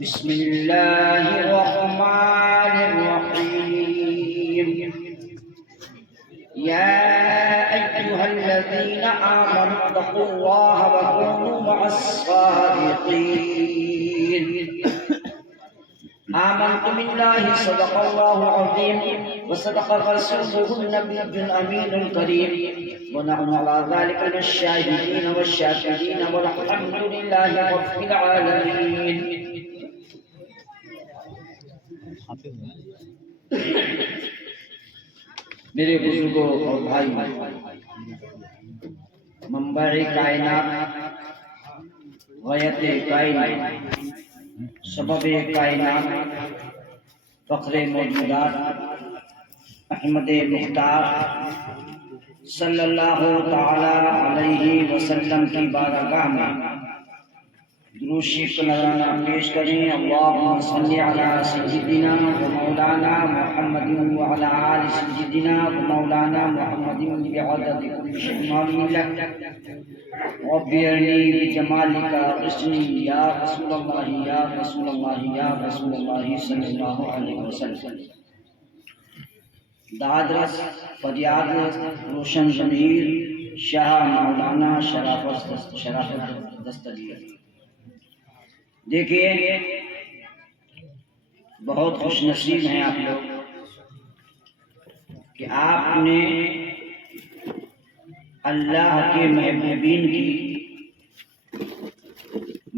بسم الله الرحمن الرحيم يا أيها الذين آمنوا اتقوا الله وكونوا مع الصادقين آمنت بالله صدق الله العظيم وصدق رسوله النبي الأمين الكريم ونحن على ذلك من الشاهدين والشاكرين والحمد لله رب العالمين. میرے بزرگوں اور بھائی، منبع کائنات، غایت کائنات، سبب کائنات، فخر موجودات، احمد مختار صلی اللہ تعالی علیہ وسلم کی بارگاہ میں درود شریف نذرانہ پیش کریں. اللہم صلی علی سیدنا و مولانا محمد وعلی آل سیدنا و مولانا محمد بعدد کل شیء معلوم لک رب ارنی بجمالک اغثنی یا رسول اللہ یا رسول اللہ یا رسول اللہ صلی اللہ علیہ وسلم. داد رس، فریاد رس، روشن ضمیر شاہ مولانا شرافت دستگیر. دیکھیے، بہت خوش نصیب ہیں آپ لوگ کہ آپ نے اللہ کے محبوبین کی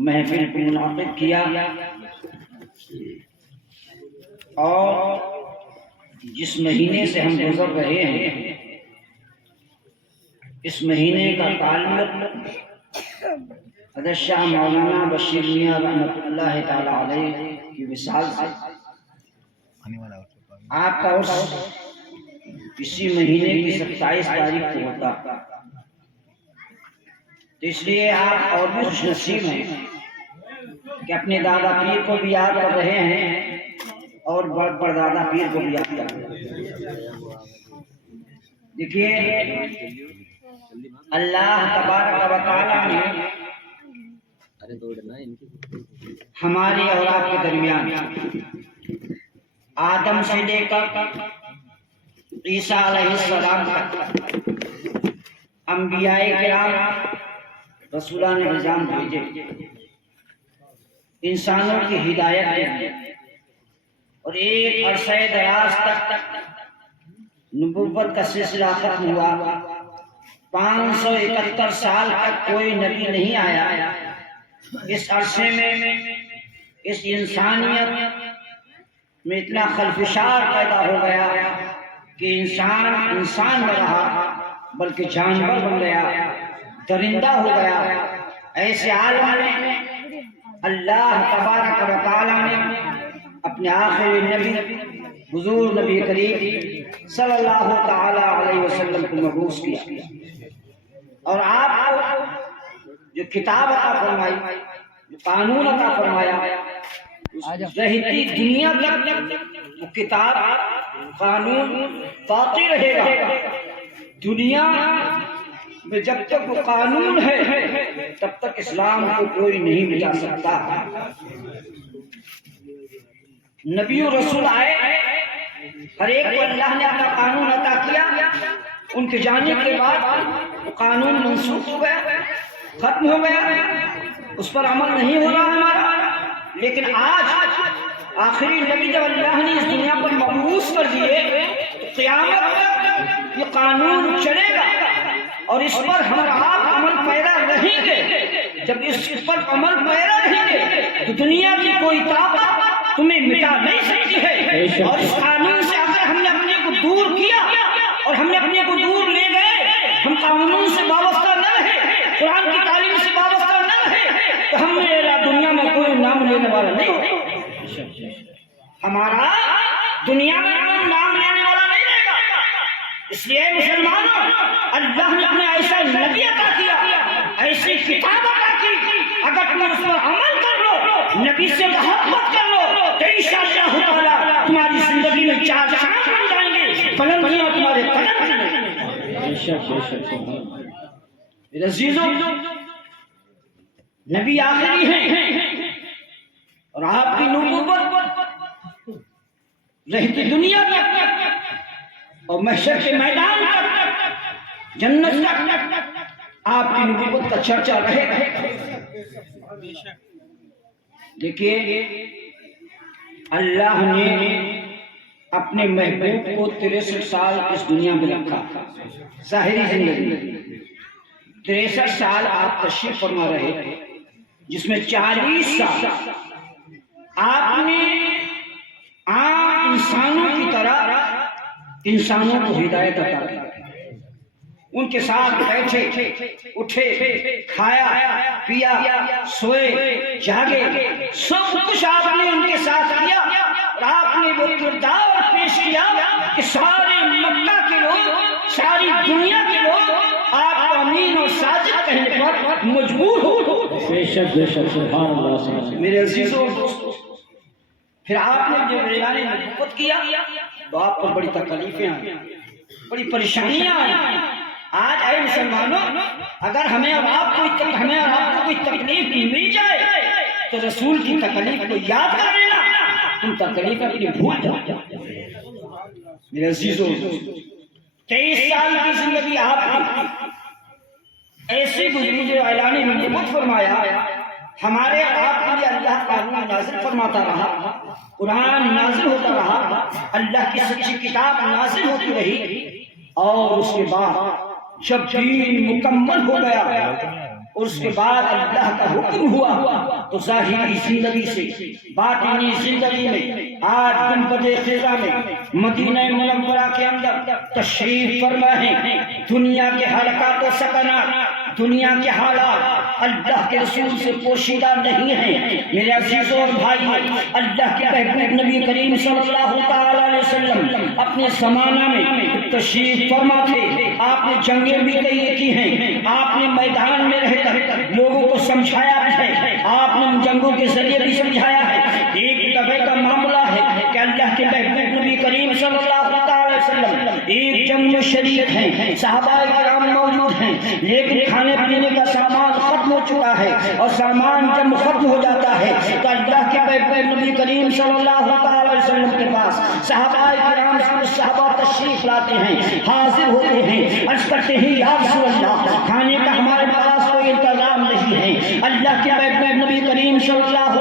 محفل کو منعقد کیا اور جس مہینے سے ہم گزر رہے ہیں اس مہینے کا تعلق حضرت شاہ مولانا بشیر میاں رحمۃ اللہ تعالی علیہ کی وصال سے آپ کا عرس اسی مہینے کی 27 تاریخ کو ہوتا، تو اس لیے آپ اور بھی خوش نصیب ہیں کہ اپنے دادا پیر کو بھی یاد کر رہے ہیں اور پردادا پیر کو بھی یاد کر رہے ہیں. دیکھیے، اللہ تبارک و تعالی نے ہماری اور آپ کے درمیان آدم سے لے کر عیسیٰ علیہ السلام تک انبیاء کرام، رسولان نظام بھیجے، انسانوں کی ہدایت دی اور ایک عرصہ دراز تک نبوت کا سلسلہ ختم ہوا. 571 سال تک کوئی نبی نہیں آیا. اس عرصے میں اس انسانیت میں اتنا خلفشار پیدا ہو گیا کہ انسان نہ رہا بلکہ جانور بن گیا، درندہ ہو گیا. ایسے عالم میں اللہ تبارک و تعالی نے اپنے آخری نبی حضور نبی کریم صلی اللہ تعالی علیہ وسلم کو مبعوث کیا اور آپ کو جو کتاب عطا فرمائی، جو قانون عطا فرمایا، رہتی دنیا تک وہ کتاب قانون باقی رہے گا. دنیا میں جب تک وہ قانون ہے تب تک اسلام کو کوئی نہیں مٹا سکتا. نبی و رسول آئے، ہر ایک کو اللہ نے اپنا قانون عطا کیا. ان کے جانے کے بعد وہ قانون منسوخ ہو گیا، ختم ہو گیا، اس پر عمل نہیں ہو رہا ہمارا. لیکن آج آخری نبی جب اللہ نے اس دنیا پر مبعوث کر دیے تو قیامت تک یہ قانون چلے گا اور اس پر ہم آپ عمل پیرا رہیں گے. جب اس پر عمل پیرا رہیں گے تو دنیا کی کوئی طاقت تمہیں مٹا نہیں سکتی ہے. اور اس قانون سے اگر ہم نے اپنے کو دور کیا اور ہم نے اپنے کو دور لے گئے، ہم قانون سے وابستہ نہ رہے، قرآن کی تعلیم سے وابستہ نہ رہے، تو ہم میرا دنیا میں کوئی نام لینے والا نہیں ہوگا. ہمارا دنیا میں کوئی نام لینے والا نہیں رہے گا. اس لیے مسلمانوں، اللہ نے اپنے ایسا نبی عطا کیا، ایسی کتاب عطا کی، اگر تم اس پر عمل کر لو، نبی سے محبت کر لو، تو انشاءاللہ تعالی تمہاری زندگی میں 4 چاند بن جائیں گے، بلندیاں تمہارے قدم چلیں گے. عزیزوں، نبی آخری ہیں اور آپ کی نبوت رہتی دنیا تک اور محشر کے میدان تک جنت تک آپ کی نبوت کا چرچا رہے گا۔ دیکھیے اللہ نے اپنے محبوب کو 63 سال اس دنیا میں رکھا، ظاہری زندگی 63 سال آپ تشریف فرما رہے، جس میں 40 سال آپ نے عام انسانوں کی طرح انسانوں کو ہدایت عطا کی، ان کے ساتھ بیٹھے اٹھے، کھایا پیا، سوئے جاگے، سب کچھ آپ نے ان کے ساتھ کیا، اور آپ نے وہ کردار پیش کیا کہ سارے مکہ کے لوگ، ساری دنیا کے لوگ آپ کو امین اور صادق کہنے پر مجبور ہو۔ بے شک سبحان اللہ۔ میرے عزیزوں دوستوں، پھر آپ نے جب اعلان نبوت کیا تو آپ کو بڑی تکلیفیں آئیں، بڑی پریشانیاں آئیں۔ آج اے مسلمانوں، اگر ہمیں اور آپ کو کوئی تکلیف مل جائے تو رسول کی تکلیف کو یاد کر لینا، تم تکلیف اپنی بھول جاؤ۔ میرے عزیزوں، 23 سال کی زندگی آپ کی ایسی گزری جو اعلان نبوت فرمایا، ہمارے آپ کے لیے اللہ قانون نازل فرماتا رہا، قرآن نازل ہوتا رہا، اللہ کی سچی کتاب نازل ہوتی رہی، اور اس کے بعد جب دین مکمل ہو گیا اور اس کے بعد اللہ کا حکم ہوا تو ظاہری زندگی سے باطنی زندگی میں آج گنبد خضرا میں مدینہ منورہ کے اندر تشریف فرما ہے۔ دنیا کے حلقات و سکنات، دنیا کے حالات اللہ کے رسول سے پوشیدہ نہیں ہیں۔ میرے عزیزوں اور بھائی، اللہ کے محبوب نبی کریم صلی اللہ تعالی علیہ وسلم اپنے زمانہ میں تشریف فرما تھے، آپ نے جنگیں بھی کی ہیں، آپ نے میدان میں رہ کر لوگوں کو سمجھایا بھی ہے، آپ نے جنگوں کے ذریعے بھی سمجھایا ہے۔ ایک دفعے کا معاملہ ہے کہ اللہ کے محبوب نبی کریم صلی اللہ علیہ وسلم ایک جنگ میں شریک ہیں، صحابہ کرام موجود ہیں، لیکن کھانے پینے کا سامان ختم ہو چکا ہے، اور سامان جب ختم ہو جاتا ہے تو اللہ کے محبوب نبی کریم صلی اللہ علیہ وسلم کے پاس صحابہ کرام صحابہ تشریف لاتے ہیں، حاضر ہوتے ہیں، عرض کرتے ہیں یا رسول اللہ، کھانے کا ہمارے پاس کوئی انتظام نہیں ہے۔ اللہ کے محبوب نبی کریم صلی اللہ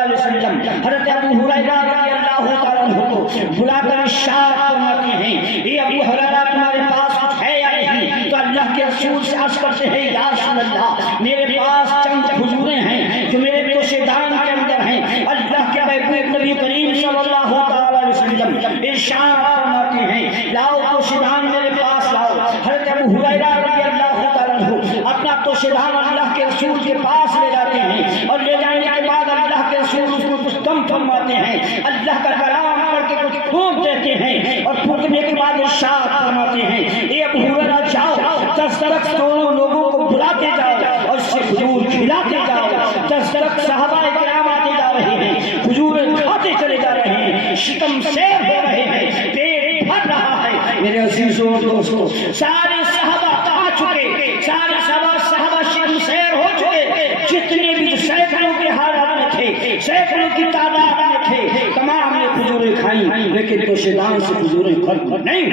علیہ وسلم حضرت ابو ہریرہ رضی اللہ تعالیٰ عنہ کو بلا کر ارشاد فرماتے ہیں، اے ابو ہریرہ تمہارے پاس کچھ ہے یا نہیں؟ تو اللہ کے رسول سے عرض کرتے ہیں یا رسول اللہ، میرے پاس چند کھجوریں ہیں جو میرے توشیدان کے اندر ہیں۔ اللہ کے محبوب نبی کریم صلی اللہ علیہ وسلم ارشاد فرماتے ہیں لاؤ توشیدان میرے پاس لاؤ۔ حضرت ابو ہریرہ رضی اللہ تعالیٰ عنہ اپنا توشیدان اللہ کے رسول کے پاس لے جاتے ہیں، اور لے جانے کے بعد اللہ کے رسول اس کو کچھ دم فرماتے ہیں، اللہ کا کلام پڑھ کے کچھ پھونک دیتے ہیں، اور پھونکنے کے بعد ارشاد فرماتے ہیں اے ابو ہریرہ جاؤ 10 درخت دونوں لوگوں کو بلاتے جاؤ اور اس سے کھجور کھلاتے جاؤ۔ 10 درخت صحابہ کرام آتے جا رہے ہیں، کھجوریں کھاتے چلے جا رہے ہیں، شکم سیر ہو رہے ہیں، پیٹ بھر رہا ہے۔ میرے عزیزوں اور دوستوں، سارے صحابہ آ چکے، سارے صحابہ شکم سیر ہو چکے، جتنے بھی سینکڑوں کے حالات میں تھے، سینکڑوں کی تعداد میں تھے، تمام نے کھجوریں کھائیں، لیکن توشیدان سے کھجوریں ختم نہیں۔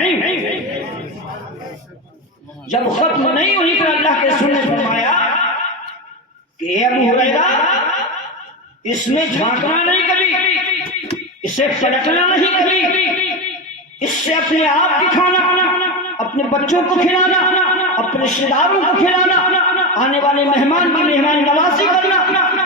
جب ختم نہیں ہوئی تو اللہ کے رسول نے فرمایا کہ اے ابو ہریرہ، اس میں جھانکنا نہیں کبھی، اسے پلٹنا نہیں کبھی، اس سے اپنے آپ بھی کھانا، اپنے بچوں کو کھلانا، اپنے رشتہ داروں کو کھلانا، آنے والے مہمان کی مہمان نوازی کرنا۔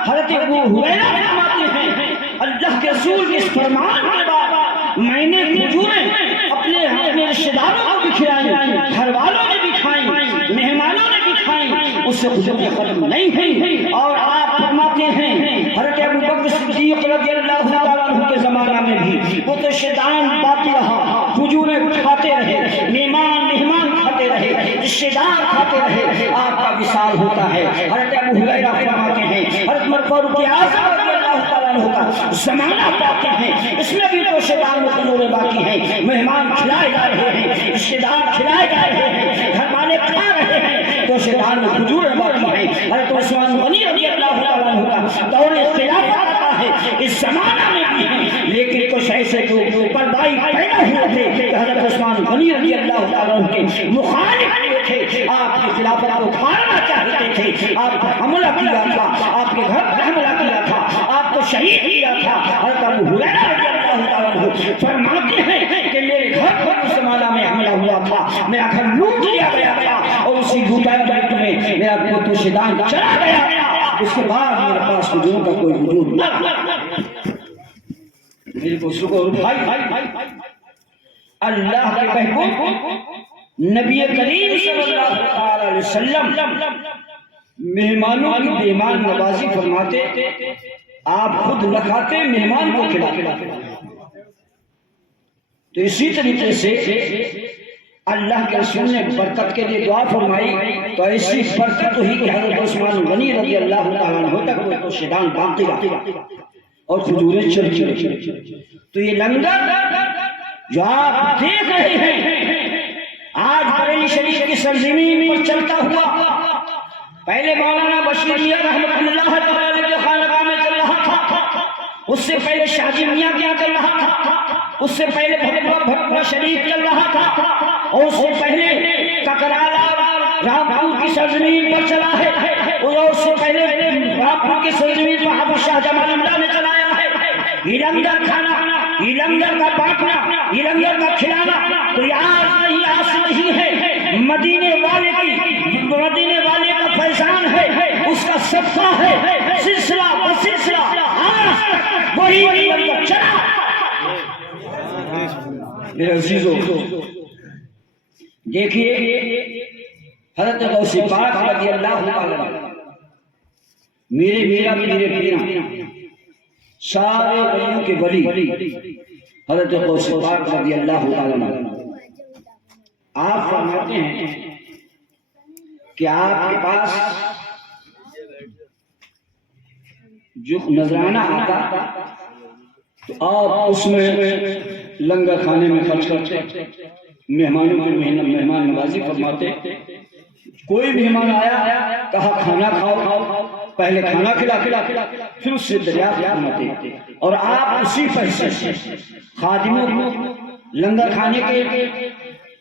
حضرت ابو ہریرہ فرماتے ہیں اللہ کے رسول کے اس فرمان کے بعد میں نے کھجوریں اپنے رشتہ داروں کو بھی کھلائیں، گھر والوں نے بھی کھائیں، مہمانوں نے بھی کھائیں، اس سے کھجوریں ختم نہیں ہوئی۔ اور آپ فرماتے ہیں حضرت ابو بکر صدیق رضی اللہ تعالیٰ عنہ کے زمانہ میں بھی وہ توشیدان باقی رہا، کھجوریں کھاتے رہے، مہمان کھاتے رہے، رشتہ دار کھاتے رہے، آپ کا وصال ہوتا ہے۔ حضرت ابو ہریرہ فرماتے ہیں حضرت عمر فاروق اعظم رضی اللہ تعالیٰ عنہ کا زمانہ باقی ہے، اس میں بھی توشیدان میں کھجوریں باقی ہیں، مہمان کھلائے جا رہے ہیں، رشتہ دار کھلائے جا رہے ہیں، گھر والے کھا رہے ہیں، توشیدان میں کھجوریں باقی ہیں۔ حضرت عثمان غنی رضی اللہ عثمان غنی رضی اللہ تعالیٰ عنہ کے مخالف ہوئے تھے، آپ کی خلافت کو کھانا چاہتے تھے، آپ پر حملہ کیا تھا، آپ کے گھر پر حملہ کیا تھا، آپ کو شہید کیا تھا۔ حضرت ابو ہریرہ رضی اللہ تعالیٰ عنہ فرماتے ہیں کہ میرے گھر پر اس زمانہ میں حملہ ہوا تھا، میرا گھر لوٹ لیا گیا تھا اور اسی لوٹائے گھر میں میرا قوت و شیطان چلا گیا، اس کے بعد میرے پاس حضور کا کوئی وجود نہ تھا۔ میرے کو شکر بھائی اللہ کے محبوب نبی کریم صلی اللہ علیہ وسلم مہمانوں کی مہمان نوازی فرماتے، آپ خود نہ کھاتے، مہمان کو کھلاتے۔ تو اسی طریقے سے اللہ کے رسول نے برکت کے لیے دعا فرمائی، تو ایسی برکت ہوئی کہ حضرت عثمان غنی رضی اللہ تعالیٰ عنہ تک وہ تو شیطان باقی رہا اور کھجوریں چلتی۔ تو یہ لنگر جو آپ دیکھ رہے ہیں آج بریلی شریف کی سرزمین پر چلتا ہوا، پہلے مولانا بشیر میاں رحمۃ اللہ تعالیٰ کے خانقاہ میں چل رہا تھا، اس سے پہلے شاہجی میاں کیا چل رہا تھا، اس سے پہلے بھٹوا شریف چل رہا تھا، اور اس سے پہلے ککرالا رامپور کی سرزمین پر چلا ہے، اور اس سے پہلے رامپور کی سرزمین پر حافظ شاہ جمال اللہ نے چلایا ہے۔ یہ لنگر کھانا، یہ لنگر کا بانٹنا، یہ لنگر کا کھلانا کوئی آج نہیں آس نہیں ہے، مدینے والے کا فیضان ہے، اس کا صدقہ ہے، سلسلہ بسلسلہ آج تک وہی لنگر چلا۔ میرے عزیزو دیکھیے حضرت غوث پاک رضی اللہ تعالیٰ میرے پیرا سارے ولیوں کے ولی حضرت غوث پاک رضی اللہ تعالیٰ آپ فرماتے ہیں کہ آپ کے پاس جو نذرانہ آتا تو آپ اس میں لنگر کھانے میں خرچ کرتے، مہمانوں کی مہمان نوازی فرماتے۔ کوئی مہمان آیا کہا کھانا کھاؤ، پہلے کھانا کھلا پھر اس سے دریافت فرماتے، اور آپ اسی پیسے سے خادموں کو لنگر کھانے کے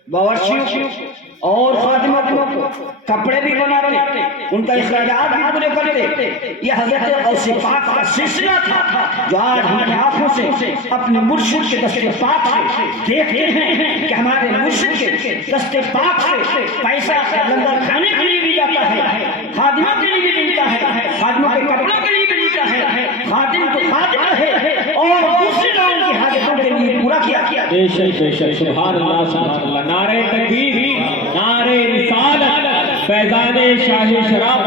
باورچیوں کو اور خادموں کو کپڑے بھی بناتے، ان کا اخراجات بھی پورے کرتے۔ یہ حضرت غوث پاک کا سلسلہ تھا جو آج ہماری آنکھوں سے اپنے مرشد کے دست پاک سے دیکھتے ہیں کہ ہمارے مرشد کے دست پاک سے پیسہ لنگر کھانے کے لیے بھی جاتا ہے، خادموں کے لیے بھی ملتا ہے، خادموں کے کپڑوں کے لیے بھی ملتا ہے، خادم تو خادم ہے اور دوسرے لوگوں کی حاجتوں کے لیے پورا کیا۔ بے شک سبحان اللہ سبحان اللہ، نعرہ تکبیر، نعرہ رسالت، فیضان شاہ شراب۔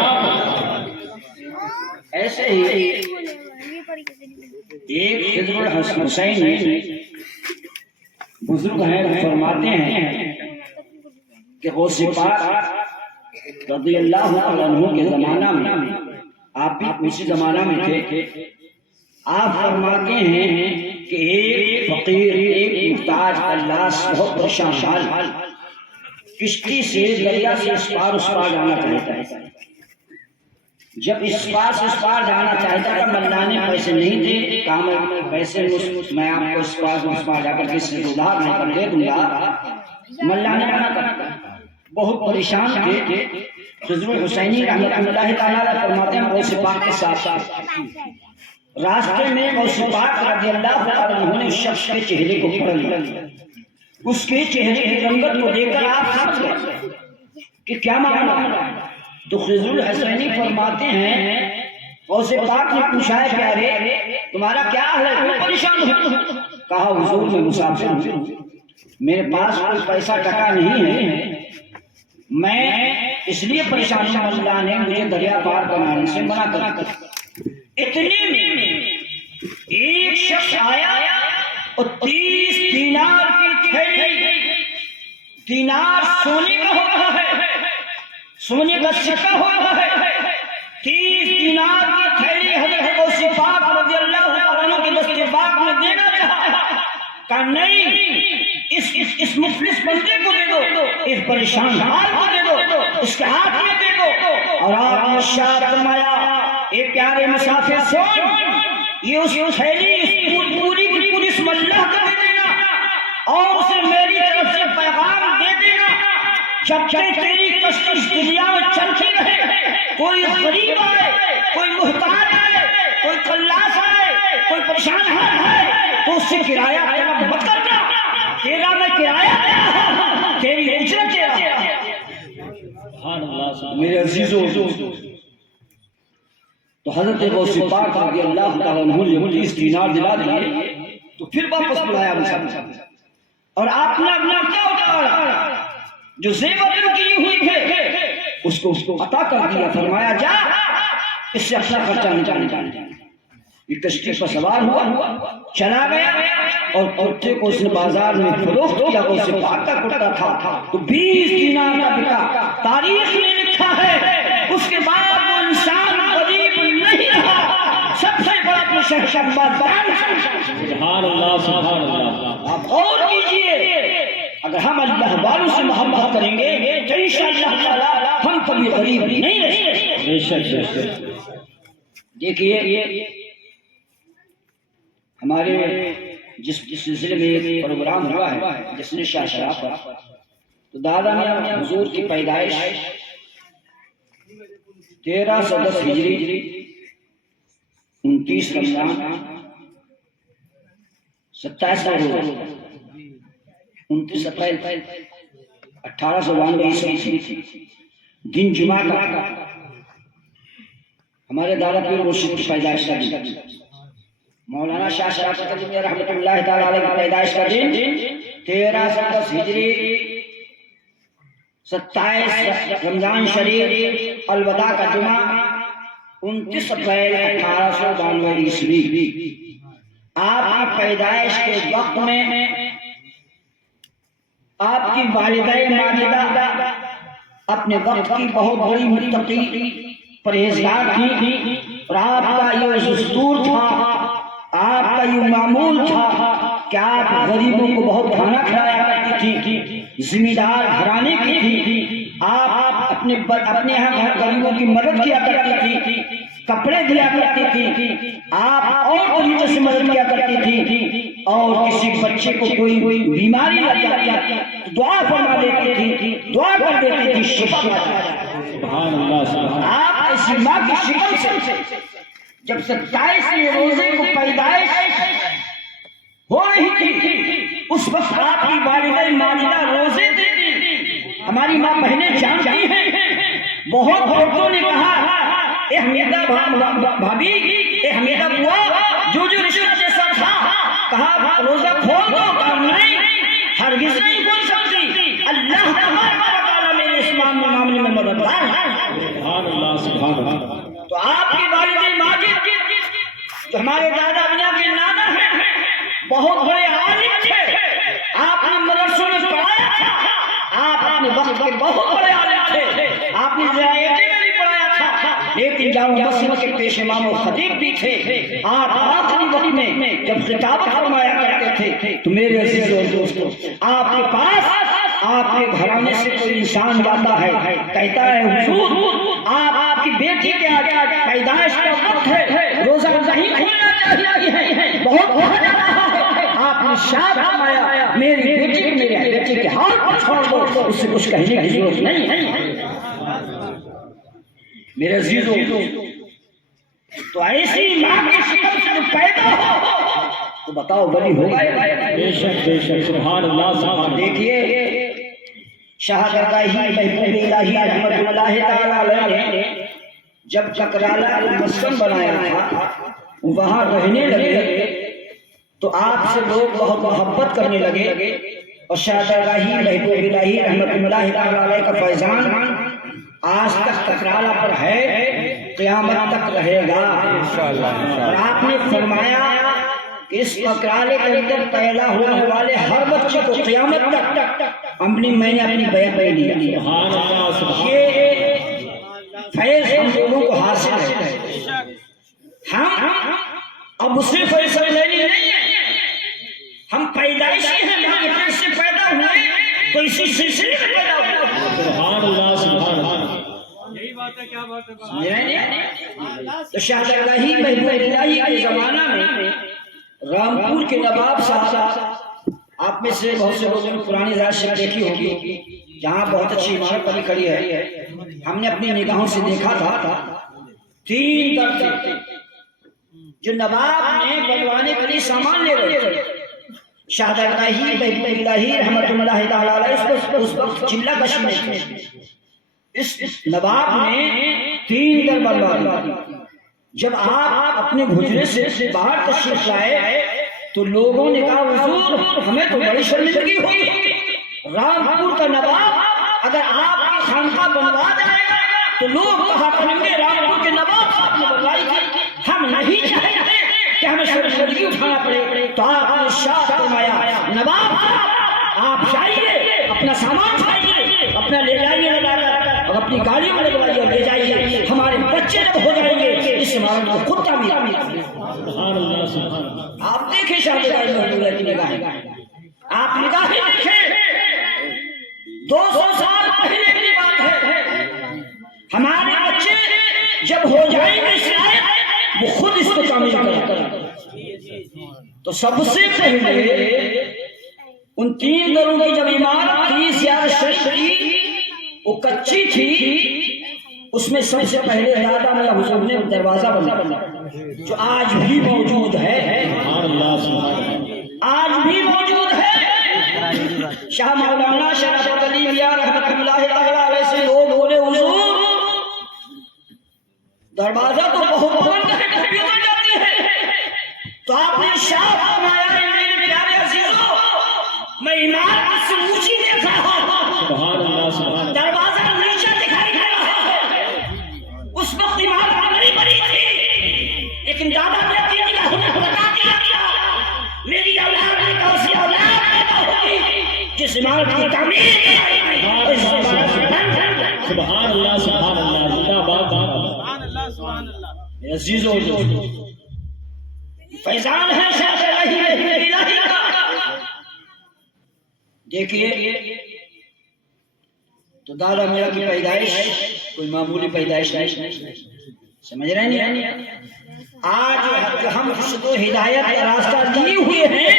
ایسے ہی ایک حضر الحسین بزرگ ہیں، فرماتے ہیں کہ غوث پاک رضی اللہ عنہ کے زمانہ میں، آپ بھی اسی زمانہ میں تھے، آپ فرماتے ہیں کہ ایک فقیر، ایک محتاج اللہ بہت پریشان حال کشتی سے دریا سے اس پار جانا چاہتا ہے۔ جب اس پار جانا چاہتا ہے ملا نے پیسے نہیں دے، کام پیسے میں آپ کو اس پار جا کر کسی سے ادھار نہیں کر دے دوں گا، ملا نے منع کرتا، بہت پریشان تھے۔ حضر حسینی رحمۃ اللہ تعالیٰ فرماتے ہیں غوث پاک کے ساتھ راستے میں غوث پاک رضی اللہ عنہ نے اس شخص کے چہرے کو پڑھ لیا، اس کے چہرے کی رنگت کو دیکھ کر آپ سمجھ گئے کہ کیا معاملہ ہے۔ تو حضر الحسینی فرماتے ہیں غوث پاک نے پوچھا ہے کہ ارے تمہارا کیا حال ہے، کیوں پریشان ہو؟ کہا حضور میں مسافر ہوں، میرے پاس کوئی پیسہ ٹکا نہیں ہے، میں اس لیے پریشان ہوں، اللہ نے مجھے دریا پار کرنے سے منع کر۔ اتنے میں ایک شخص آیا اور 30 دینار کی تھیلی، دینار سونے کا ہو رہا ہے، سونے کا سکہ ہو رہا ہے، 30 دینار کی تھیلی حضرت غوث پاک رضی اللہ عنہ کے دست پاک میں دینا چاہا، کہا نہیں، اس مفلس بندے کو دے دو، اس پریشان حال کو دے دو، اس کے ہاتھ میں دے دو۔ اور آپ نے ارشاد فرمایا اے پیارے مسافر سن، یہ اس تھیلی پوری کی پوری اس ملہ کو دے دینا اور اسے میری طرف سے جب تک تیری کشش دنیا میں چلتی رہے، کوئی غریب آئے، کوئی محتاج آئے، کوئی خلاص آئے، کوئی پریشان حال آئے تو اس سے کرایہ طلب مت کرنا، تیرا میں کرایہ دیا ہوں، تیری اجرت دے رہا ہوں۔ میرے عزیزوں، تو حضرت غوث پاک رضی اللہ تعالیٰ عنہ نے 30 دینار دلا دیے، تو پھر واپس بلایا مسلمان، اور آپ نے اپنا کیا اتارا جو زیور کی ہوئی تھے اس کو عطا کر دیا، فرمایا جا اس سے اپنا خرچہ نکال۔ یہ کشتی پر سوار ہوا، چلا گیا، اور کرتے کو اس نے بازار میں فروخت کیا۔ غوث پاک کا کرتا تھا تو 20 دینار کا بکا۔ تاریخ میں لکھا ہے اس کے بعد وہ انسان غریب نہیں رہا، سب سے بڑا شہنشاہ۔ سبحان اللہ سبحان اللہ۔ آپ غور کیجئے، اگر ہم اللہ والوں سے محبت کریں گے تو انشاءاللہ تعالی ہم کبھی غریب نہیں رہیں۔ بے شک بے شک۔ دیکھیے ہمارے جس سلسلے میں ایک پروگرام ہوا ہے جس نے شاہ شراب پر، تو دادا میاں حضور کی پیدائش 1310 ہجری 29 رمضان 27 روز 29 اپریل 1892 عیسوی دن جمعہ کا ہمارے دادا پیر مرشد کی پیدائش کا دن، مولانا شاہ شرافت علی میاں رحمۃ اللہ تعالی علیہ کی پیدائش کا دن 1310 ہجری 27 رمضان شریف الوداع کا جمعہ 29 اپریل 1892 عیسوی۔ آپ کی پیدائش کے وقت میں آپ کی والدہ ماجدہ اپنے وقت کی بہت بڑی متقی پرہیزگار تھی، اور آپ کا یہ دستور تھا، آپ کا یہ معمول تھا کہ آپ غریبوں کو بہت کھانا کھلایا کرتی تھی، ذمہ دار گھرانے کی تھی۔ آپ اپنے یہاں غریبوں کی مدد کیا کرتی تھی، کپڑے دیا کرتی تھی، آپ اور طریقے سے مدد کیا کرتی تھی، اور کسی بچے کو کوئی بیماری لگ جاتی تو دعا فرما دیتی تھی، دعا کر دیتی تھی شفا پا جائے۔ سبحان اللہ سبحان اللہ۔ آپ ایسی ماں کی شکل سے جب 27 روزے کو پیدائش ہو رہی تھی اس وقت آپ کی والدہ ماجدہ روزے دیتی۔ ہماری ماں بہنیں جانتی ہیں، بہت عورتوں نے کہا اے حمیدہ بھابی، اے حمیدہ بوا، جو رشتہ جیسا تھا کہا روزہ کھول دو، کہا نہیں ہرگز نہیں کھول سکتی، اللہ تبارک و تعالیٰ میرے اس معاملے میں مددگار ہے۔ سبحان اللہ سبحان اللہ۔ تو آپ کی والد ماجد جو ہمارے دادا میاں کے نانا ہیں، بہت بڑے عالم تھے، آپ نے مدرسوں میں پڑھایا تھا، آپ اپنے وقت کے بہت بڑے عالم تھے، آپ نے زراعتی میں بھی پڑھایا تھا، لیکن جامع مسجد کے پیش امام و خطیب بھی تھے۔ آپ آخری وقت میں جب خطابت فرمایا کرتے تھے تو میرے عزیزوں اور دوستوں، آپ کے پاس آپ کے گھرانے سے کوئی انسان جاتا ہے، کہتا ہے حضور آپ کی بیٹی کے آگے پیدائش کا وقت ہے، روزہ نہیں کھولنا چاہیے، بہت بہت جا رہا ہے، آپ نے شاد فرمایا میری بیٹی کو میرے بیٹے کے ہاتھ پر چھوڑ دو، اس سے کچھ کہنے کی ضرورت نہیں ہے۔ میرے عزیزوں، تو ایسی ماں کی شکل سے پیدا ہو تو بتاؤ ولی ہوگا یا نہیں؟ بے شک بے شک۔ سبحان اللہ سبحان اللہ۔ دیکھیے شاہ درگاہی محبوب الہی رحمت اللہ تعالی علیہ نے جب چکرالہ مسکن بنایا تھا، وہاں رہنے لگے تو آپ سے لوگ بہت محبت کرنے لگے، اور شاہ درگاہی محبوب الہی رحمت اللہ تعالی علیہ کا فیضان آج تک چکرالہ پر ہے، قیامت تک رہے گا۔ اور آپ نے فرمایا کہ اس چکرالے کے اندر پیدا ہونے والے ہر بچے کو قیامت تک میں نے اپنی بیعت میں لیا۔ سبحان اللہ سبحان اللہ۔ یہ فیض ہم لوگوں کو حاصل ہے، ہم اب اس سے فیصلہ لینی نہیں ہے، ہم پیدائشی ہیں، ماں کے پیٹ سے پیدا ہوئے تو اسی سلسلے میں پیدا ہوئے۔ سبحان اللہ سبحان اللہ۔ تو شاہ درگاہی محبوب الہی کے زمانہ میں رامپور کے نواب صاحب آپ میں سے بہت سے لوگوں نے پرانی ذات شریف دیکھی ہوگی، جہاں بہت اچھی عمارت بنی کھڑی ہے۔ ہم نے اپنی نگاہوں سے دیکھا تھا 3 در تھے جو نواب نے بنوانے کے لیے سامان لے گئے تھے۔ شہزادہ الہی بہبود الہی رحمت اللہ تعالی علیہ اس وقت چلہ کش میں تھے۔ اس نواب نے 3 در بنوا دی۔ جب آپ اپنے حجرے سے باہر تشریف لائے تو لوگوں نے کہا حضور ہمیں تو بڑی شرمندگی ہوئی، رامپور کا نواب اگر آپ کی خانقاہ بنوا جائے گا تو لوگ کہا کریں گے رامپور کے نواب صاحب نے بنوائی تھی، ہم نہیں چاہتے کہ ہمیں شرمندگی اٹھانا پڑے۔ تو آپ نے ارشاد فرمایا نواب آپ جائیے، اپنا سامان اٹھائیے، اپنا لے جائیے لگا کر اور اپنی گاڑیوں میں لگوائیے اور لے جائیے، ہمارے بچے جب ہو جائیں گے اس عمارت کو خود تعمیر کیجیے۔ سبحان اللہ سبحان اللہ۔ آپ دیکھیں شہزادہ محمود کی نگاہیں، آپ نگاہیں دیکھیں، 200 سال پہلے کی بات ہے، ہمارے بچے جب ہو جائیں گے شاید وہ خود اس کو تعمیر کریں۔ تو سب سے پہلے ان 3 دروں کی جب عمارت تھی زیارت شریف کی، وہ کچی تھی، اس میں سب سے پہلے دادا میاں حضور نے دروازہ بنایا جو آج بھی موجود ہے، آج بھی موجود ہے۔ شاہ مولانا شرافت علی میاں رحمت اللہ تعالی علیہ سے لوگ بولے حضور دروازہ تو بہت بلند ہے، کمپیوٹر جاتی ہے، تو آپ نے شاہ فرمایا میرے پیارے عزیزوں میں عمارت سے اونچی دیکھ رہا ہوں، سبحان اللہ سبحان اللہ۔ دروازہ نیچے دکھائی دے رہا ہے۔ اس وقت عمارت بڑی بڑی تھی، لیکن دادا نے اپنی نگاہوں نے بتا دیا میری اولاد میں کون سی اولاد پیدا ہوگی جس عمارت کی تعمیر سبحان اللہ سبحان اللہ۔ زندہ باد سبحان اللہ سبحان اللہ۔ عزیزوں فیضان ہے شاہ الہی کا۔ دیکھیے تو دادا میاں کی پیدائش کوئی معمولی پیدائش نہیں، سمجھ رہے ہیں؟ آج ہم رشد و ہدایت کا راستہ لیے ہوئے ہیں،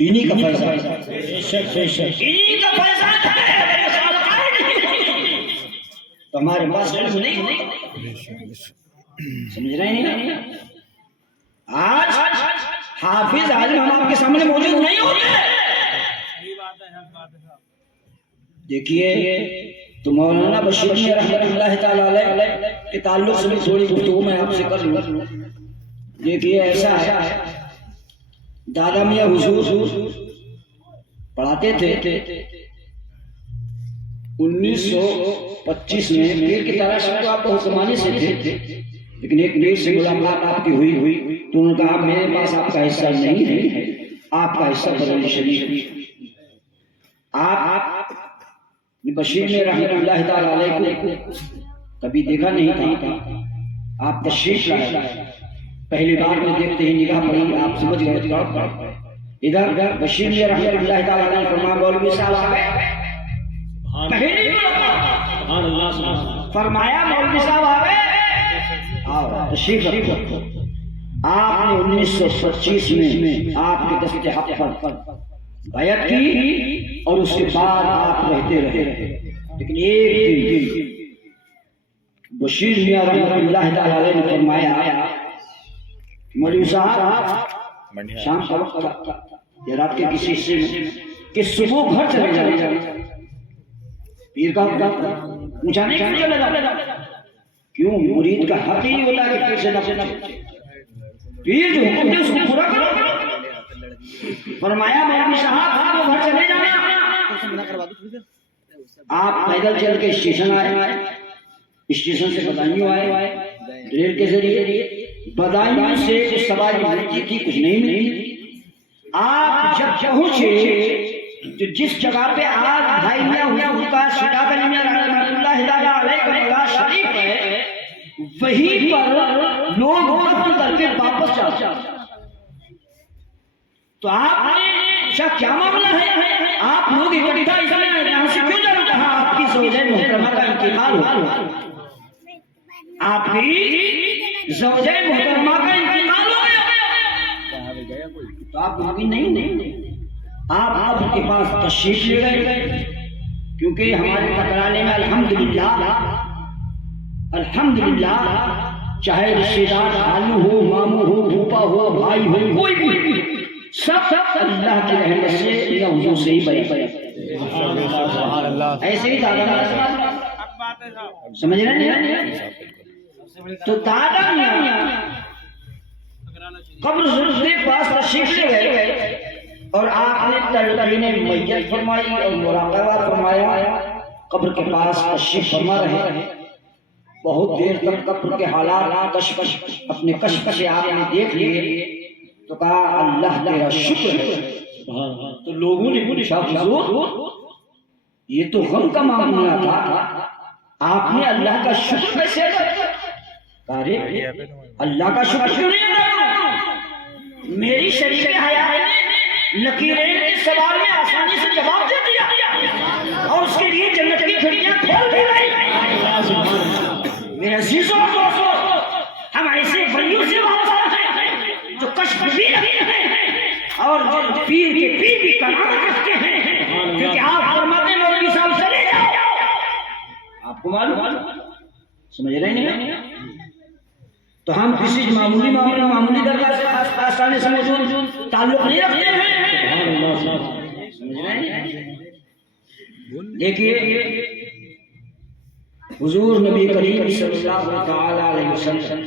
انہی کا فیضان ہے، بے شک بے شک۔ انہی کا فیضان ہے، اگر خالقائے نہیں ہوتی تو ہمارے پاس علم نہیں ہوتا، سمجھ رہے ہیں؟ آج حافظ عالم ہم آپ کے سامنے موجود نہیں ہوتے۔ دیکھیے تو مولانا بشیر میاں رحمت اللہ تعالی علیہ کے تعلق سے بھی تھوڑی گفتگو میں آپ سے کر لوں۔ دیکھیے ایسا ہے دادا میاں حضور پڑھاتے تھے 1925 میں، پیر کی تلاش تو آپ کو حکمانی سے تھے، لیکن ایک پیر سے ملاقات آپ کی ہوئی تو انہوں نے کہا میرے پاس آپ کا حصہ نہیں ہے، آپ کا حصہ بریلی شریف۔ آپ بشیر میں رحمت اللہ تعالی علیہ کو کبھی دیکھا نہیں تھا، آپ تشریف لائے، پہلی بار میں دیکھتے ہی نگاہ پڑی، آپ سمجھ گئے ادھر بشیر میں رحمت اللہ تعالی علیہ فرمایا مولوی صاحب آ گئے، پہلی فرمایا مولوی صاحب آ گئے، آؤ تشریف رکھو۔ آپ نے 1925 میں آپ کے دست حق پر بیعت کی اور اس کے بعد آپ رہتے رہے، لیکن ایک دن بشیر میاں رحمت اللہ تعالی علیہ نے فرمایا مولوی صاحب شام کا وقت تھا یا رات کے کسی حصے میں کہ صبح گھر چلے جائے، پیر کا پوچھا نہیں کیوں چلے جاؤ، کیوں؟ مرید کا حق ہی ہوتا ہے کہ پیر سے نہ پیر جو حکم دے اس کو پورا کرو۔ فرمایا مولوی صاحب آپ کو گھر چلے جانا۔ آپ پیدل چل کے اسٹیشن آئے، اسٹیشن سے بدایوں آئے، ریل کے ذریعے بدایوں سے کچھ سواری ملتی تھی، کچھ نہیں ملی۔ آپ جب پہنچے تو جس جگہ پہ آج بھائی میاں حضور کا شہزادہ علی میاں رحمۃ اللہ تعالی علیہ کا مزار شریف ہے، وہیں پر لوگ دفن کر کے واپس جاتے۔ تو آپ نے کیا معاملہ ہے؟ آپ لوگ اکٹھا اس میں یہاں سے کیوں جانا؟ کہا آپ کی زوجہ محترمہ کا انتقال ہوا، آپ کی زوجہ محترمہ کا انتقال ہو گیا، تو آپ ممکن نہیں آپ قبر کے پاس تشریف لے گئے، کیونکہ ہمارے ٹکرانے میں الحمدللہ چاہے رشتے دار خالو ہو، ماموں ہو، پھوپھا ہو، بھائی ہو، کوئی بھی سب اللہ کی رحمت سے یا حضور سے ہی بنے۔ ایسے ہی دادا سمجھ رہے ہیں؟ تو دادا قبر کے پاس تشریف لے گئے اور آپ نے تلقین میت فرمائی اور مراقبہ فرمایا، قبر کے پاس تشریف فرما رہے ہیں۔ بہت دیر تک قبر کے حالات اپنے کشف سے آپ نے دیکھ لیے تو کہا اللہ تیرا شکر ہے۔ تو لوگوں نے پوچھا حضور یہ تو غم کا معاملہ تھا، آپ نے اللہ کا شکر کیسے ادا کیا؟ ارے اللہ کا شکر کیوں نہیں ادا کروں؟ میری شریف حیات نے لکیرین کے سوال میں آسانی سے جواب دے دیا اور اس کے لیے جنت کی کھڑکیاں کھول دی گئی۔ میرے عزیزوں اور دوستوں، ہم ایسے ولیوں سے وابستہ ہیں جو کشف بھی رکھتے ہیں اور پیر کے پیر بھی کرامت رکھتے ہیں، کیونکہ آپ فرماتے ہیں مولوی صاحب چلے جاؤ، آپ کو معلوم سمجھ رہے ہیں؟ تو ہم کسی معمولی درگاہ سے آستانے سے موجود تعلق نہیں رکھتے ہیں، سمجھ رہے ہیں؟ دیکھیے حضور نبی کریم صلی اللہ تعالی علیہ وسلم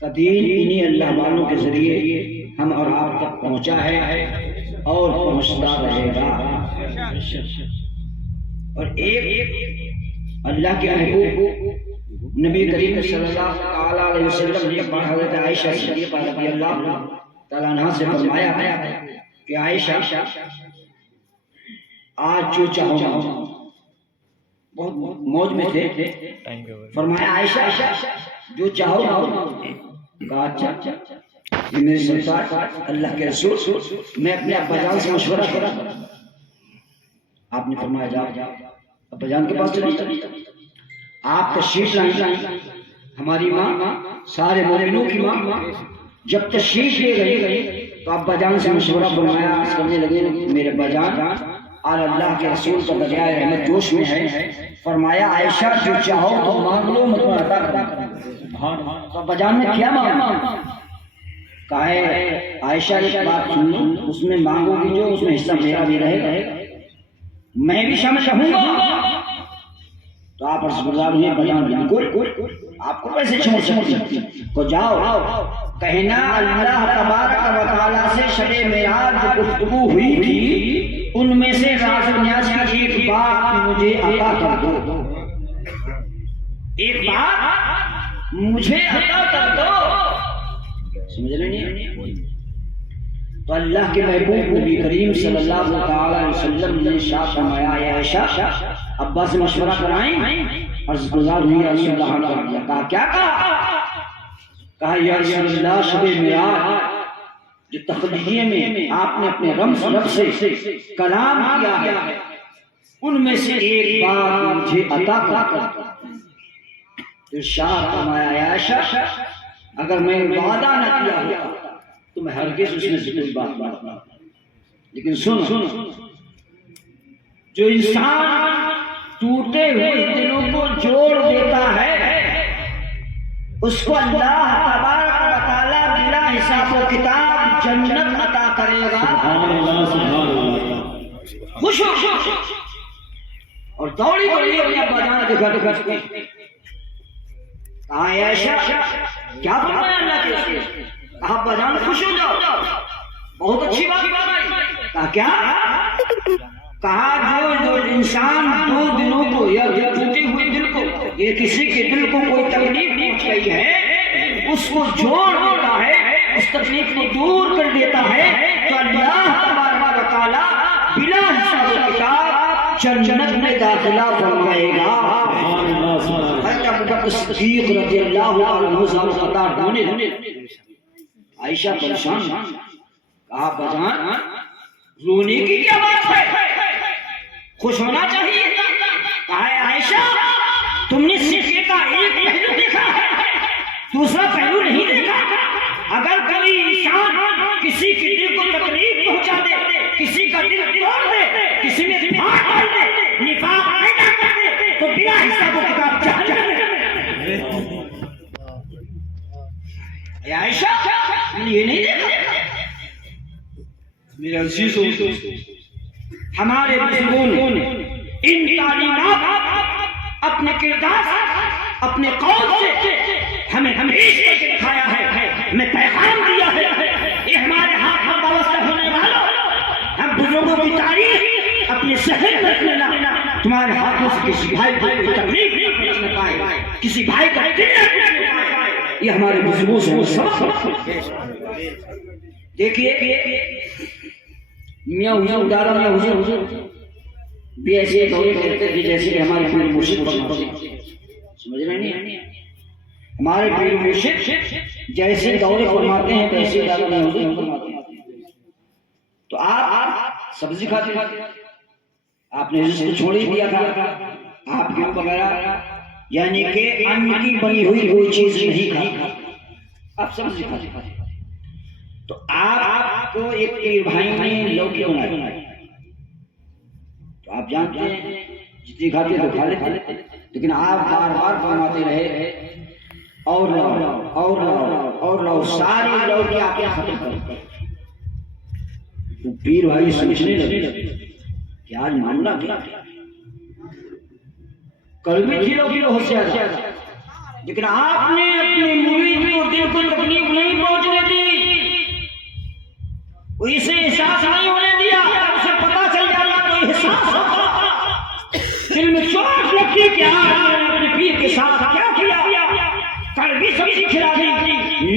کا دین انہی اللہ والوں کے ذریعے ہم اور آپ تک پہنچا ہے اور پہنچتا رہے گا۔ اور ایک اللہ کے محبوب نبی کریم صلی اللہ تعالی علیہ وسلم نے حضرت عائشہ صدیقہ رضی اللہ تعالیٰ عنہا سے فرمایا کہ عائشہ آج جو چاہو بہت موج میں تھے، فرمایا عائشہ جو چاہو کہا اچھا یہ میرے سرکار اللہ کے رسول میں اپنے ابا جان سے مشورہ کرا۔ آپ نے فرمایا جاؤ ابا جان کے پاس چلی جاؤ۔ آپ تشریف لائیں، ہماری ماں سارے مومنوں کی ماں جب تشریف لے گئی تو ابا جان سے مشورہ فرمایا، کرنے لگے میرے ابا جان اور اللہ کے رسول کا دریائے رحمت جوش میں ہے، فرمایا عائشہ جو چاہو تو مانگ لو میں تمہیں عطا کروں۔ تو ابا جان نے کیا مانگا؟ کہا ہے عائشہ ایک بات سن لو، اس میں مانگو گی جو اس میں حصہ میرا بھی رہے گا، میں بھی شامل رہوں گا۔ تو آپ عرض گزار ہوئے بیان بالکل آپ کو کیسے چھوڑ سکتی تو جاؤ کہنا اللہ تبارک و تعالیٰ سے شب معراج جو گفتگو ہوئی تھی ان میں سے راز و نیاز کی ایک بات مجھے عطا کر دو، ایک بات مجھے عطا کر دو، سمجھ رہے ہیں؟ تو اللہ کے محبوب نبی کریم صلی اللہ تعالی علیہ وسلم نے شاہ فرمایا اے عائشہ ابا سے مشورہ کرائیں؟ عرض گزار ہوئی رسول اللہ کر دیا۔ کہا کیا کہا یا رسول اللہ شب معراج جو تخلیقیے میں آپ نے اپنے رب سے کلام کیا ہے ان میں سے ایک بات مجھے عطا کر دو۔ تو شاہ فرمایا اے عائشہ اگر میں وعدہ نہ کیا ہوتا تو میں ہرگز اس میں سے کوئی بات نہ، لیکن سن جو انسان ٹوٹے ہوئے دلوں کو جوڑ دیتا ہے اس کو اللہ تبارک و تعالی بلا حساب و کتاب جنت عطا کرے گا۔ خوش ہو اور دوڑی دوڑی اپنے ابا جان کے گھر کہا عائشہ کیا فرمایا اللہ کے رسول؟ کہا ابا جان خوش ہو جاؤ، بہت اچھی بات فرمائی۔ کہا کیا؟ کہا جو انسان دو دلوں کو یا ٹوٹے ہوئے دل کو یا کسی کے دل کو کوئی تکلیف پہنچ گئی ہے اس کو جوڑ دیتا ہے، اس تکلیف کو دور کر دیتا ہے تو اللہ تبارک و تعالی بلا حساب و کتاب جنت میں داخلہ فرمائے گا۔ حضرت ابوبکر صدیق رضی اللہ عنہ قطار ہونے عائشہ پریشان کہا بجان رونے کی کیا بات ہے، خوش ہونا چاہیے۔ کہا عائشہ تم نے سکے کا ایک پہلو دیکھا ہے دوسرا پہلو نہیں دیکھا۔ اگر کوئی انسان کسی کے دل کو تکلیف پہنچا دے اے عائشہ میں نے یہ نہیں دیکھا؟ میرے عزیزوں، ہمارے بزرگوں نے ان تعلیمات اپنے کردار سے، اپنے قول سے ہمیں ہمیشہ دکھایا ہے، ہمیں پیغام دیا ہے. یہ ہمارے ہاتھ میں وابستہ ہونے والوں، ہم بزرگوں کی تاریخ اپنے ذہن میں رکھ لینا. تمہارے ہاتھوں سے کسی بھائی کو تکلیف نہیں پہنچنے پائے، کسی بھائی کا دل نہ ٹوٹنے پائے. یہ ہمارے بزرگوں سے سبق. دیکھیے میاں حضور دادا میاں حضور بھی ایسے دورے کرتے تھے جیسے کہ ہمارے پیر مرشد فرماتے ہیں. سمجھ رہے ہیں؟ ہمارے پیر مرشد جیسے دورے فرماتے ہیں ویسے دادا میاں حضور فرماتے ہیں. تو آپ سبزی کھاتے تھے، آپ نے رزق چھوڑ ہی دیا تھا، آپ گیہوں وغیرہ یعنی کہ ان کی بنی ہوئی کوئی چیز نہیں کھاتے، آپ سبزی کھاتے تھے. تو آپ کو ایک پیر بھائی نے لوکی بنائی، تو آپ جانتے ہیں جتنی کھاتے تو کھا لیتے، لیکن آپ بار بار فرماتے رہے اور لاؤ اور لاؤ اور لاؤ، ساری لوکی آپ کے ختم کر. تو پیر بھائی سوچنے لگے کہ آج معاملہ کیا ہے. کل بھی تھی لوکی بہت زیادہ، لیکن آپ نے اپنے مرید کو دل کو تکلیف نہیں پہنچنے دی، اسے احساس نہیں ہونے دیا. اسے پتا چل جاتا تو احساس ہوتا، دل میں چوٹ لگتی کہ اپنے پیر کے ساتھ کیا کیا. کل بھی سبزی کھلا دی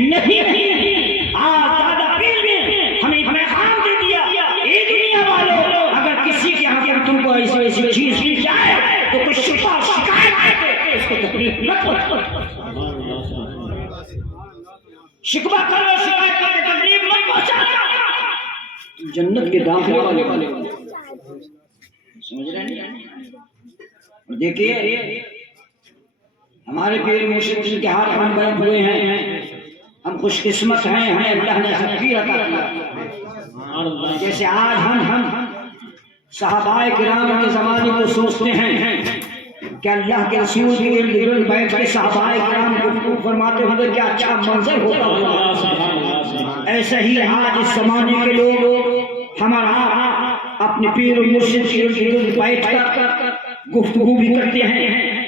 نہیں، آج دادا پیر نے ہمیں پیغام دے دیا. اے دنیا والوں، اگر کسی کے یہاں پر تم کو ایسی ایسی چیز مل جائے تو کچھ شکایت کرتے اس کو تکلیف مت کرو، شکوہ کرو، شکایت کرو، تکلیف مت پہنچانا. جنت کے داخلے والے سمجھ رہے ہیں؟ دیکھیے ہمارے پیر مرشد جن کے ہاتھ ہم بیٹھ ہوئے ہیں، ہم خوش قسمت ہیں، ہمیں اللہ نے حقیقی عطا کیا. جیسے آج ہم صحابہ کرام کے زمانے کو سوچتے ہیں کہ اللہ کے رسول کے ارد گرد بیٹھ کے صحابہ کرام کو فرماتے ہوئے کیا اچھا منظر ہوتا ہوگا. ایسا ہی آج اس زمانے کے لوگ ہمارا اپنے پیر و مرشد کے ارد گرد بیٹھ کر گفتگو بھی کرتے ہیں،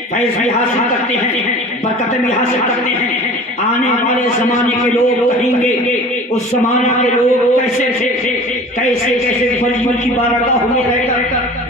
فیض بھی حاصل کرتے ہیں، برکتیں بھی حاصل کرتے ہیں. آنے والے زمانے کے لوگ کہیں گے اس زمانہ کے لوگ کیسے تھے، کیسے کیسے بڑی بڑی بارگاہ میں رہ کر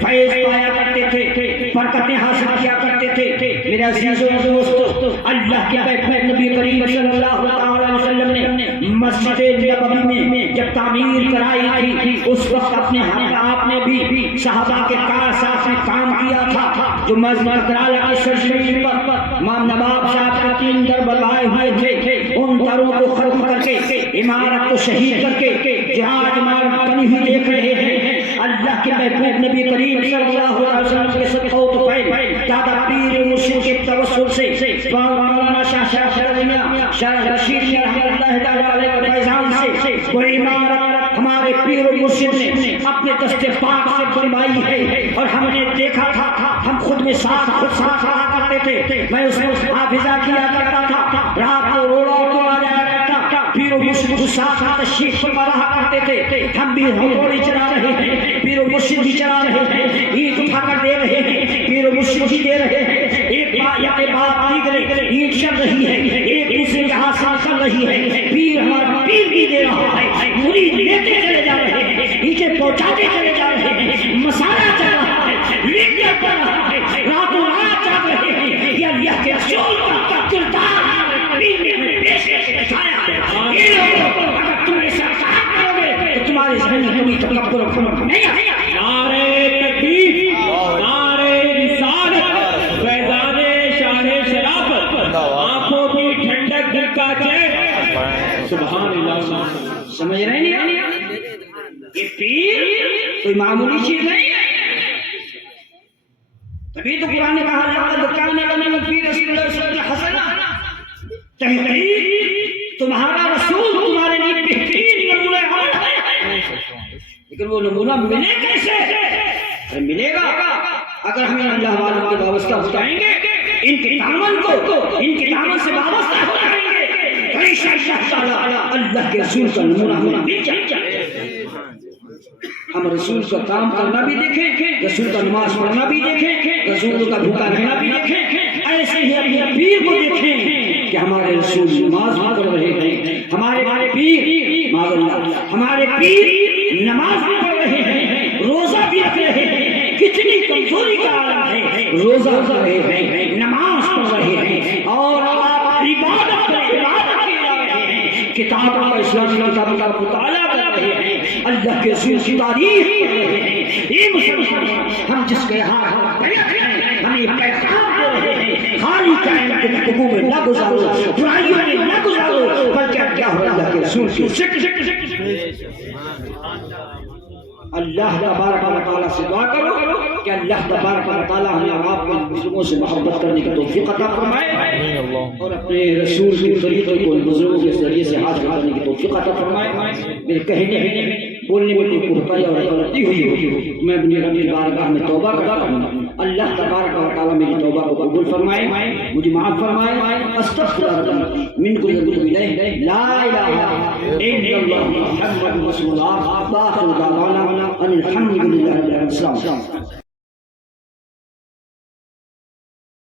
فیض پایا کرتے تھے، برکتیں حاصل کیا کرتے تھے. میرے عزیزوں دوستو، اللہ کے پیغمبر نبی کریم صلی اللہ علیہ وسلم نے مسجد نبوی میں جب تعمیر کرائی تھی، اس وقت اپنے آپ نے بھی صحابہ کے ساتھ میں کام کیا تھا. جو مسجد کرالہ کی سرزمین پر امام نواب صاحب کے 3 در بنائے ہوئے تھے، ان دروں کو ختم کر کے عمارت کو شہید کر کے جہاں عمارت بنی ہوئی دیکھ رہے ہیں. اللہ کے محبوب نبی کریم صلی اللہ علیہ وسلم کے صدقہ و فیض دادا پیر مرشد کے توسل سے مولانا شاہ رشید رحمۃ اللہ تعالی علیہ کے فیضان سے وہ عمارت ہمارے پیر و مرشد نے اپنے دست پاک سے بنوائی ہے. اور ہم نے دیکھا تھا، ہم خود میں ساتھ رہا کرتے تھے. میں اس میں حافظہ کیا کرتا تھا، رات کو روڑا تو آ جایا کرتا، پیر و مرشد کو ساتھ تشریف فرما رہا کرتے تھے. ہم بھی ہتھوڑی چلا رہے ہیں، پیر و مرشد بھی چلا رہے ہیں، اینٹ اٹھا کر دے رہے ہیں، پیر و مرشد بھی دے رہے ہیں. ایک بات دیگر اینٹ چل رہی ہے، ایک دوسرے کے ہاتھ ساتھ چل رہی ہے. پیر ہمارا پیر بھی دے رہا ہے، مرید لیتے چلے جا رہے ہیں، نیچے پہنچاتے چلے جا رہے ہیں. مسالہ چل رہا ہے، لیکن پڑ رہا ہے، راتوں رات چل رہے ہیں. یہ اللہ کے رسول کا کردار پیر نے پیش دکھایا ہے. یہ لوگوں اگر تم ایسا کام کرو گے تو تمہارے ذہن میں کوئی تکبر و کبر نہیں آئے گا. نعرے تکبیر، نعرے رسالت، فیضان شاہ شرافت، آنکھوں کی ٹھنڈک، دل کا چین. سبحان اللہ. سمجھ رہے ہیں؟ یہ پیر کوئی معمولی چیز نہیں ہے. تبھی تو قرآن نے کہا لقد کان لکم فی رسول اللہ اسوۃ حسنہ، تحقیق تمہارا رسول تمہارے لیے بہترین نمونہ عمل ہے. لیکن وہ نمونہ ملے کیسے؟ ملے گا اگر ہم اللہ والوں کے وابستہ ہو جائیں گے، ان کے دامن سے وابستہ ہو جائیں گے. اللہ کے رسول کا نمونہ ہمیں بھی چاہیے. ہم رسول کا کام کرنا بھی دیکھیں, رسول کا نماز پڑھنا بھی دیکھیں, رسول کا بھوکا رہنا بھی دیکھیں. ایسے ہی اپنے پیر کو دیکھیں کہ ہمارے رسول نماز پڑھ رہے ہیں, ہمارے پیر معاذ اللہ ہمارے پیر نماز بھی پڑھ رہے ہیں, روزہ بھی رکھ رہے ہیں. کتنی کمزوری کا عالم ہے, روزہ رکھ رہے ہیں, نماز پڑھ رہے ہیں, اور عبادت کر رہے ہیں, کتاب کا اسلامی کتاب کا مطالعہ کر رہے ہیں, اللہ کے رسول کی تعریف کر رہے ہیں. یہ مسلمان ہم جس کے ہاتھ بیعت ہیں, ہمیں پیغام دے رہے ہیں, خالی ٹائم کے گفتگو میں نہ گزارو, دعائیوں میں نہ گزارو, بلکہ کیا ہو اللہ کے رسول کی اللہ تبارک و تعالیٰ سے دعا کرو کہ اللہ تبارک و تعالیٰ ہمیں اور آپ کو مسلموں سے محبت کرنے کی توفیق عطا فرمائے, اور اپنے رسول کے طریقے کو بزرگوں کے ذریعے سے حاصل کرنے کی توفیق عطا فرمائے. میرے کہنے بولنے میں کوئی کوتاہی اور غلطی ہوئی میں اپنی رب کی بارگاہ میں توبہ کرتا ہوں. اللہ تبارک و تعالیٰ میری توبہ کو قبول فرمائے, مجھے معاف فرمائے. استغفر من کل ذنب الیہ, لا الہ الا اللہ محمد رسول اللہ. آخر دعوانا ان الحمد للہ رب العالمین.